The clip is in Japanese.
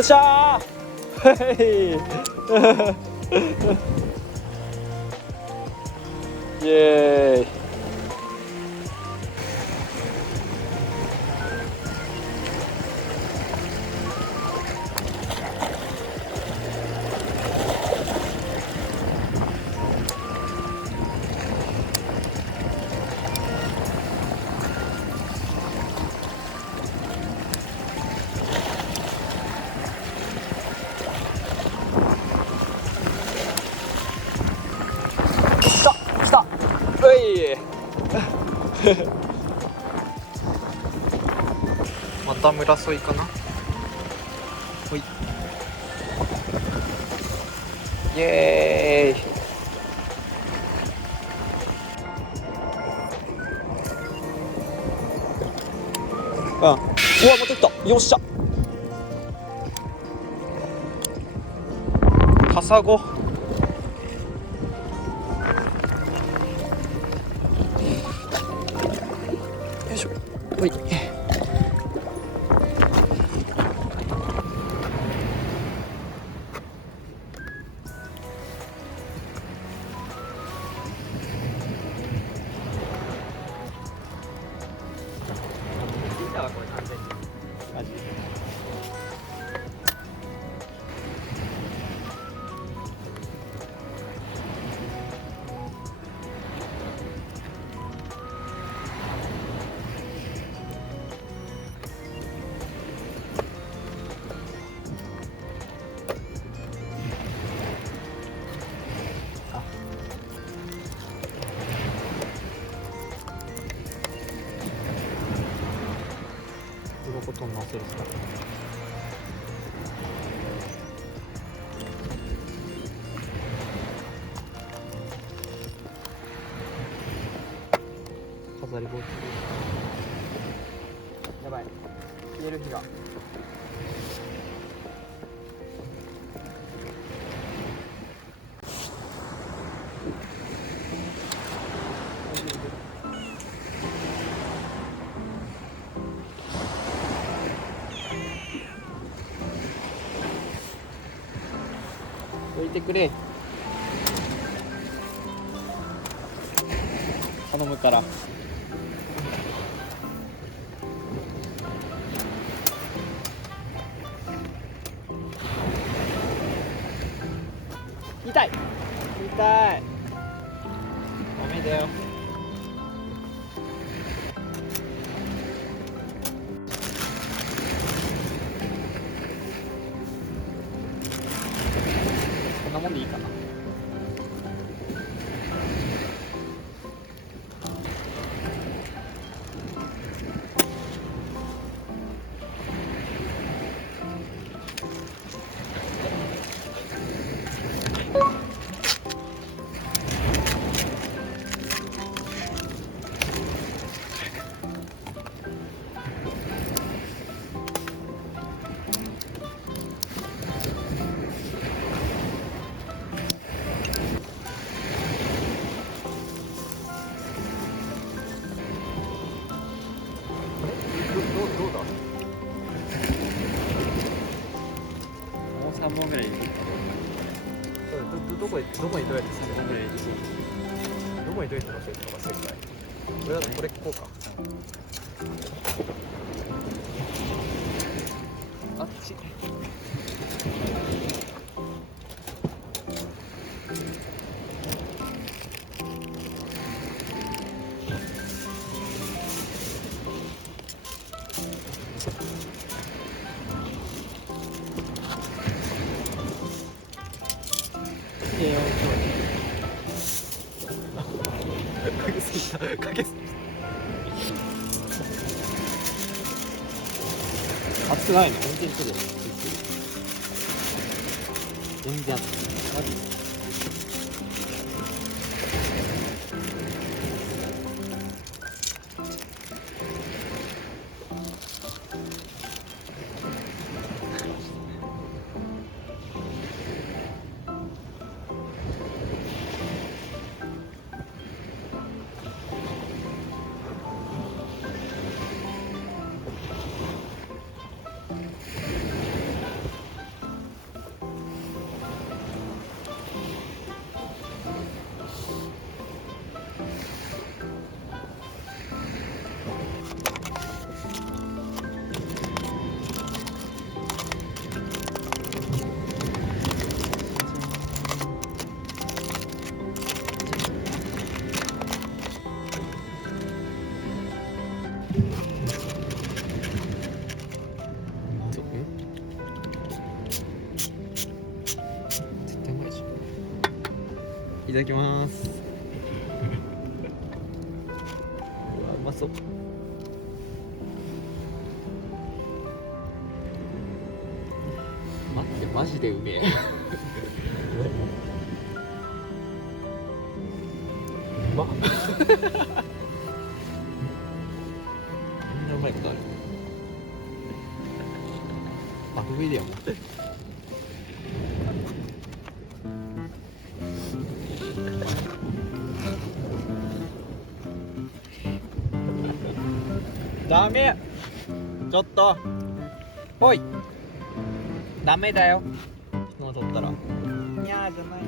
おっしゃーはいイエーイ。来たういまたムラソイかな。ほい。イエーイ。うわ持ってきた。よっしゃ。カサゴ。よいしょ。ほい。これ完全にマジ鱗とんのせるさ。飾りぼうち。やばい。消える日が。どいてくれ。頼むから。痛い。痛い。ダメだよ。こんなもんでいいかな。どうだ。もう3本ぐらいいる。どこにどうやってするの。どこにどうやって乗せるのが正解。これだとこれこうか。あっち。かけすぎた。かけすぎた。熱くないの？全然来る。全然熱くない。マジ？ただきます。うわ、うまそう。待って、マジでうめえ。うまっ。こんなうまいことある。あ、得意だよ。ダメ。ちょっと。ほい。ダメだよ。人の取ったら。にゃーじゃない。